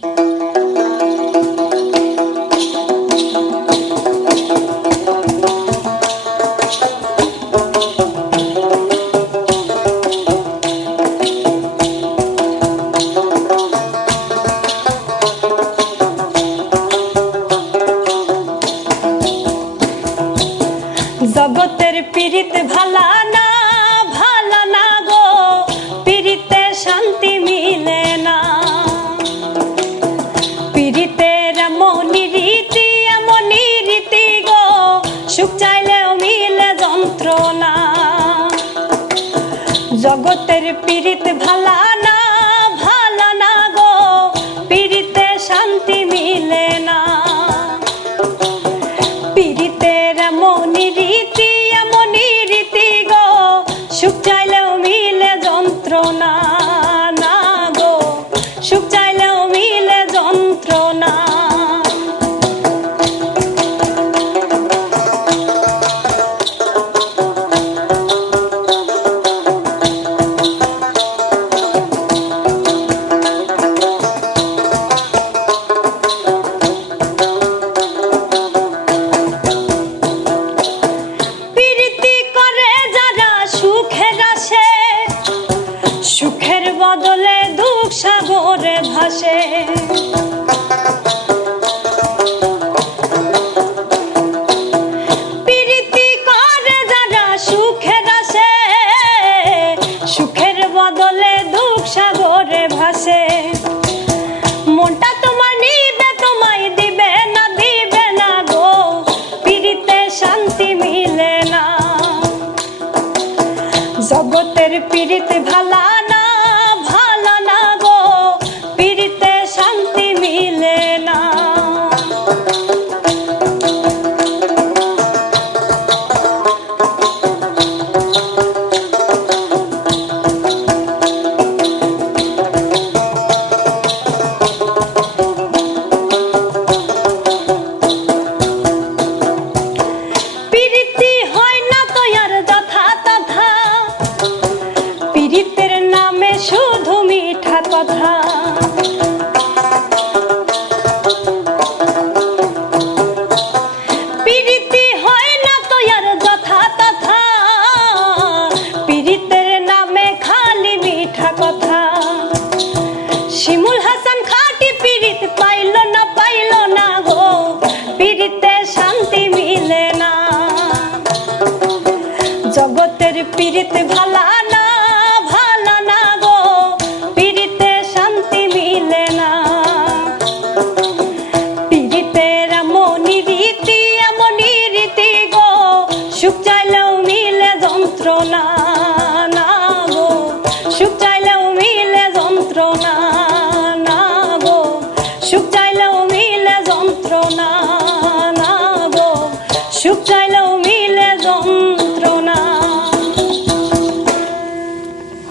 জগতের পীড়িত ভালা না গো, পীড়িতে শান্তি মিলে না। পীড়িতের এমনই রীতি গো, সুখ চাইলেও মিলে যন্ত্রণা। জগতের পীড়িত ভালা না গো, পীড়িতে শান্তি মিলে না। পীড়িতের এমনই রীতি গো, সুখ চাইলেও মিলে যন্ত্রণা না গো, সুখ চাইলেও মিলে যন্ত্রণা। সুখের বদলে দুঃখ সাগরে ভাসে। প্রীতি করে যারা সুখের আসে, সুখের বদলে দুঃখ সাগরে ভাসে। মনটা তোমার নিবে তোমায় দিবে না গো, প্রীতিতে শান্তি মিলে না। জগতের পীড়িত ভালা না গো, পীড়িতে শান্তি মিলে না। পীড়িতি হয় না তো আর যথা তথা, পীড়িতের নামে শুধু মিঠা কথা। পীড়িতি হয় না তো আর যথা তথা, পীড়িতের নামে খালি মিঠা কথা। শিমুল হাসান খাঁটি পীড়িত পাইল না গো, পীড়িতে শান্তি মিলে না। জগতের পীড়িত ভালা না গো, পীড়িতে শান্তি মিলে না। পীড়িতের এমনই রীতি গো, সুখ চাইলেও মিলে যন্ত্রণা না গো, সুখ চাইলেও মিলে যন্ত্রণা না গো, সুখ চাইলেও মিলে যন্ত্রণা না গো, সুখ চাইলেও মিলে যন্ত্রণা।